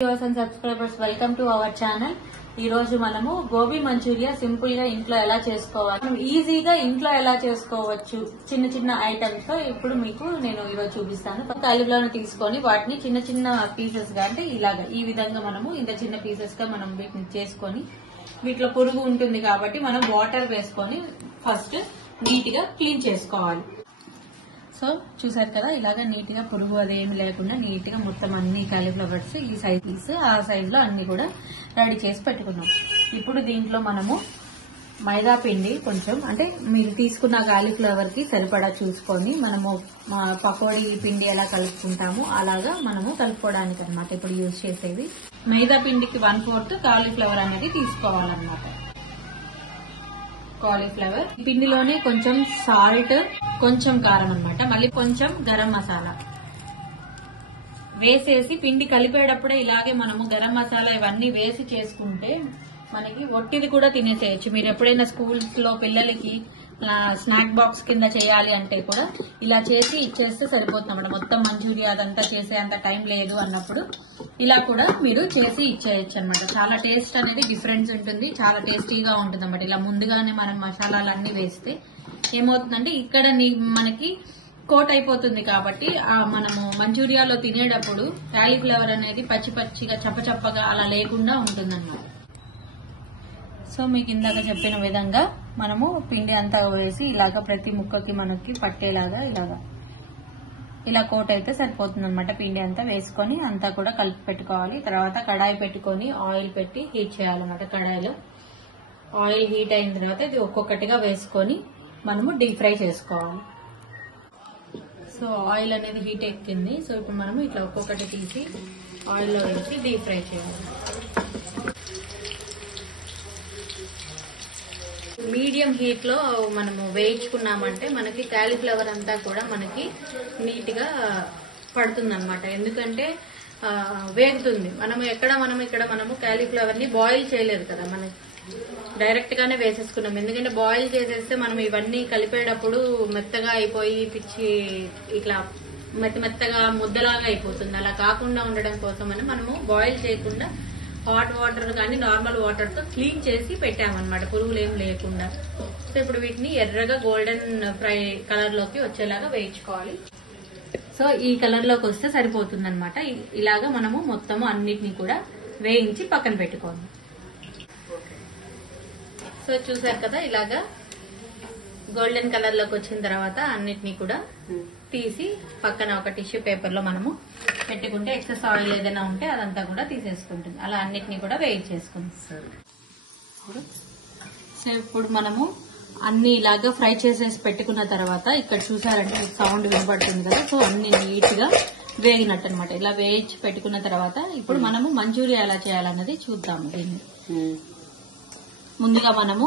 Viewers and subscribers, welcome to our channel. ఈ రోజు మనము గోబీ మంచూరియా సింపుల్ గా ఇంట్లో ఎలా చేసుకోవాలి, ఈజీగా ఇంట్లో ఎలా చేసుకోవచ్చు చిన్న చిన్న ఐటమ్స్ తో ఇప్పుడు మీకు నేను ఈ రోజు చూపిస్తాను. కాలీఫ్లవర్ తీసుకొని వాటిని చిన్న చిన్న పీసెస్ గా అంటే ఇలాగా ఈ విధంగా మనము ఇంత చిన్న పీసెస్ గా మనం వీటిని చేసుకొని వీటిలో పురుగు ఉంటుంది కాబట్టి మనం వాటర్ వేసుకొని ఫస్ట్ నీట్ గా క్లీన్ చేసుకోవాలి. సో చూసారు కదా, ఇలాగా నీట్ గా పురుగు అదేమి లేకుండా నీట్ గా మొత్తం అన్ని కాలీఫ్లవర్స్ ఈ సైజ్ ఆ సైజ్ లో అన్ని కూడా రెడీ చేసి పెట్టుకున్నాం. ఇప్పుడు దీంట్లో మనము మైదా పిండి కొంచెం అంటే మీరు తీసుకున్న కాలీఫ్లవర్ కి సరిపడా చూసుకొని మనము పకోడీ పిండి ఎలా కలుపుకుంటామో అలాగా మనము కలుపుకోవడానికి అనమాట ఇప్పుడు యూజ్ చేసేది. మైదా పిండికి 1/4 కాలీఫ్లవర్ అనేది తీసుకోవాలన్నమాట. కాలీఫ్లవర్ పిండిలోనే కొంచెం సాల్ట్, కొంచెం కారం అన్నమాట, మళ్ళీ కొంచెం గరం మసాలా వేసేసి పిండి కలిపేటప్పుడే ఇలాగే మనము గరం మసాలా ఇవన్నీ వేసి చేసుకుంటే మనకి ఒట్టిది కూడా తినేసేయచ్చు. మీరు ఎప్పుడైనా స్కూల్స్ లో పిల్లలకి స్నాక్ బాక్స్ కింద చేయాలి అంటే కూడా ఇలా చేసి ఇచ్చేస్తే సరిపోతుందన్నమాట. మొత్తం మంచూరియా అదంతా చేసే అంత టైం లేదు అన్నప్పుడు ఇలా కూడా మీరు చేసి ఇచ్చేయచ్చు అనమాట. చాలా టేస్ట్ అనేది డిఫరెన్స్ ఉంటుంది, చాలా టేస్టీగా ఉంటుంది అన్నమాట. ఇలా ముందుగానే మనం మసాలాలు అన్ని వేస్తే ఏమవుతుందంటే ఇక్కడ మనకి కోట్ అయిపోతుంది కాబట్టి మనము మంచూరియాలో తినేటప్పుడు కాలీఫ్లవర్ అనేది పచ్చి పచ్చిగా చప్పచప్పగా అలా లేకుండా ఉంటుందన్నమాట. సో మీకు ఇందాక చెప్పిన విధంగా మనము పిండి అంతా వేసి ఇలాగా ప్రతి ముక్కకి మనకి పట్టేలాగా ఇలా కోట్ అయితే సరిపోతుంది అనమాట. పిండి అంతా వేసుకొని అంతా కూడా కలిపి పెట్టుకోవాలి. తర్వాత కడాయి పెట్టుకొని ఆయిల్ పెట్టి హీట్ చేయాలన్నమాట. కడాయిలో ఆయిల్ హీట్ అయిన తర్వాత ఇది ఒక్కొక్కటిగా వేసుకొని మనము డీప్ ఫ్రై చేసుకోవాలి. సో ఆయిల్ అనేది హీట్ ఎక్కింది. సో ఇప్పుడు మనము ఇట్లా ఒక్కొక్కటి తీసి ఆయిల్లో వేసి డీప్ ఫ్రై చేయాలి. మీడియం హీట్ లో మనము వేయించుకున్నామంటే మనకి కాలీఫ్లవర్ అంతా కూడా మనకి నీట్ గా పడుతుంది అనమాట. ఎందుకంటే వేగుతుంది. మనం ఇక్కడ మనము కాలీఫ్లవర్ ని బాయిల్ చేయలేదు కదా, మనం డైరెక్ట్ గానే వేసేసుకున్నాం. ఎందుకంటే బాయిల్ చేసేస్తే మనం ఇవన్నీ కలిపేటప్పుడు మెత్తగా అయిపోయి పిచ్చి ఇట్లా మెత్తగా ముద్దలాగా అయిపోతుంది. అలా కాకుండా ఉండడం కోసమని మనము బాయిల్ చేయకుండా హాట్ వాటర్ కానీ నార్మల్ వాటర్ తో క్లీన్ చేసి పెట్టామన్నమాట, పురుగులు ఏం లేకుండా. సో ఇప్పుడు వీటిని ఎర్రగా గోల్డెన్ ఫ్రై కలర్ లోకి వచ్చేలాగా వేయించుకోవాలి. సో ఈ కలర్ లోకి వస్తే సరిపోతుంది అనమాట. ఇలాగా మనము మొత్తము అన్నిటినీ కూడా వేయించి పక్కన పెట్టుకోవాలి. సో చూసారు కదా, ఇలాగా గోల్డెన్ కలర్ లోకి వచ్చిన తర్వాత అన్నిటినీ కూడా తీసి పక్కన ఒక టిష్యూ పేపర్ లో మనము పెట్టుకుంటే ఎక్సెస్ ఆయిల్ ఏదైనా ఉంటే అదంతా కూడా తీసేసుకుంటుంది. అలా అన్నిటినీ కూడా వేయించేసుకుంటాం. సో ఇప్పుడు మనము అన్ని ఇలాగా ఫ్రై చేసేసి పెట్టుకున్న తర్వాత ఇక్కడ చూసారంటే సౌండ్ వినపడుతుంది కదా. సో అన్ని నీట్ గా వేగినట్టు అనమాట. ఇలా వేయించి పెట్టుకున్న తర్వాత ఇప్పుడు మనము మంచూరియా ఎలా చేయాలన్నది చూద్దాము. దీన్ని ముందుగా మనము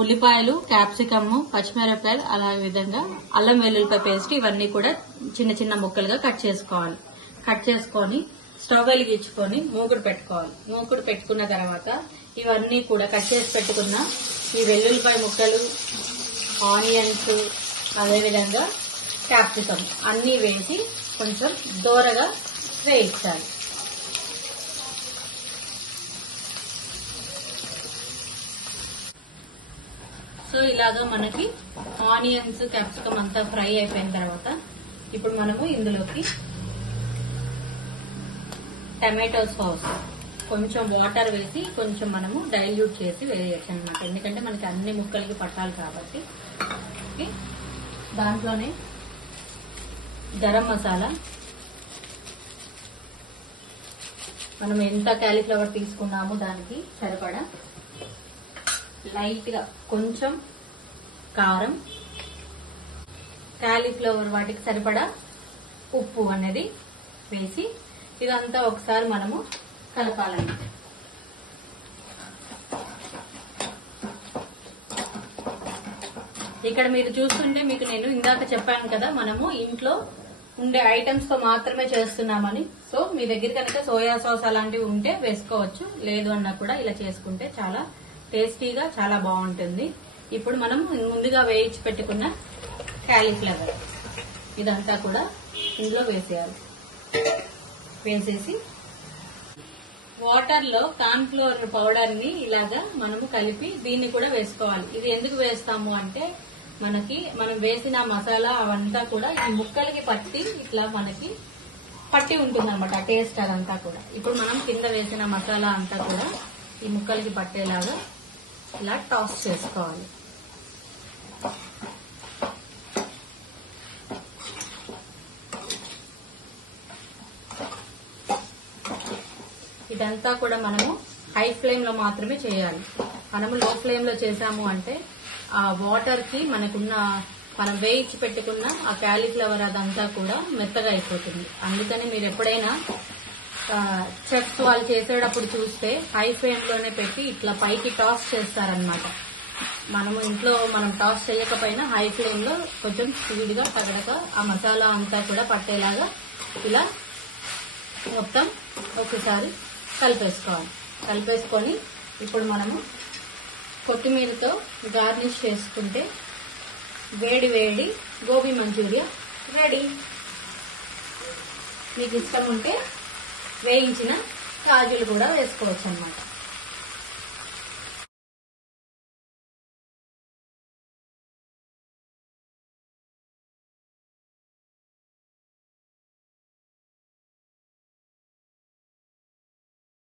ఉల్లిపాయలు, క్యాప్సికమ్, పచ్చిమిరపకాయలు అలా విధంగా అల్లం వెల్లుల్లిపాయ పేస్ట్ ఇవన్నీ కూడా చిన్న చిన్న ముక్కలుగా కట్ చేసుకోవాలి. కట్ చేసుకొని స్టవ్ వెలిగించుకొని మూకుడు పెట్టుకోవాలి. మూకుడు పెట్టుకున్న తర్వాత ఇవన్నీ కూడా కట్ చేసి పెట్టుకున్న ఈ వెల్లుల్లిపాయ ముక్కలు, ఆనియన్స్, అదేవిధంగా క్యాప్సికమ్ అన్ని వేసి కొంచెం దోరగా వేయించాలి. సో ఇలాగా మనకి ఆనియన్స్, క్యాప్సికమ్ అంతా ఫ్రై అయిపోయిన తర్వాత ఇప్పుడు మనము ఇందులోకి టమాటో సాస్ కొంచెం వాటర్ వేసి కొంచెం మనము డైల్యూట్ చేసి వేయచ్చు అనమాట. ఎందుకంటే మనకి అన్ని ముక్కలకి పట్టాలి కాబట్టి. దాంట్లోనే గరం మసాలా, మనం ఎంత కాలీఫ్లవర్ తీసుకున్నామో దానికి సరిపడా, లైట్ గా కొంచెం కారం, కాలీఫ్లవర్ వాటికి సరిపడా ఉప్పు అనేది వేసి ఇదంతా ఒకసారి మనము కలపాలండి. ఇక్కడ మీరు చూస్తుంటే మీకు నేను ఇందాక చెప్పాను కదా, మనము ఇంట్లో ఉండే ఐటమ్స్ తో మాత్రమే చేస్తున్నామని. సో మీ దగ్గర కనుక సోయా సాస్ అలాంటివి ఉంటే వేసుకోవచ్చు, లేదు అన్నా కూడా ఇలా చేసుకుంటే చాలా టేస్టీగా చాలా బాగుంటుంది. ఇప్పుడు మనం ముందుగా వేయించి పెట్టుకున్న కాలీఫ్లవర్ ఇదంతా కూడా ఇందులో వేసేయాలి. వేసేసి వాటర్ లో కార్న్ ఫ్లోర్ పౌడర్ ని ఇలాగా మనము కలిపి దీన్ని కూడా వేసుకోవాలి. ఇది ఎందుకు వేస్తాము అంటే మనం వేసిన మసాలా అవంతా కూడా ఈ ముక్కలకి పట్టి ఇట్లా మనకి పట్టి ఉంటుంది అనమాట టేస్ట్ అదంతా కూడా. ఇప్పుడు మనం కింద వేసిన మసాలా అంతా కూడా ఈ ముక్కలకి పట్టేలాగా ఇలా టాస్ చేసుకోవాలి. ఇదంతా కూడా మనము హై ఫ్లేమ్ లో మాత్రమే చేయాలి. మనము లో ఫ్లేమ్ లో చేసాము అంటే ఆ వాటర్ కి మనం వేయించి పెట్టుకున్న ఆ క్యాలీఫ్లవర్ అదంతా కూడా మెత్తగా అయిపోతుంది. అందుకని మీరు ఎప్పుడైనా చెఫ్స్ వాళ్ళు చేసేటప్పుడు చూస్తే హై ఫ్లేమ్ లోనే పెట్టి ఇట్లా పైకి టాస్ చేస్తారనమాట. మనం టాస్ చేయకపోయినా హై ఫ్లేమ్ లో కొంచెం స్పీడ్ గా తగడక ఆ మసాలా అంతా కూడా పట్టేలాగా ఇలా మొత్తం ఒకసారి కలిపేసుకొని ఇప్పుడు మనము కొత్తిమీరతో గార్నిష్ చేసుకుంటే వేడి వేడి గోబీ మంచూరియా రెడీ. మీకు ఇష్టం ఉంటే వేయించిన కాజులు కూడా వేసుకోవచ్చు అన్నమాట.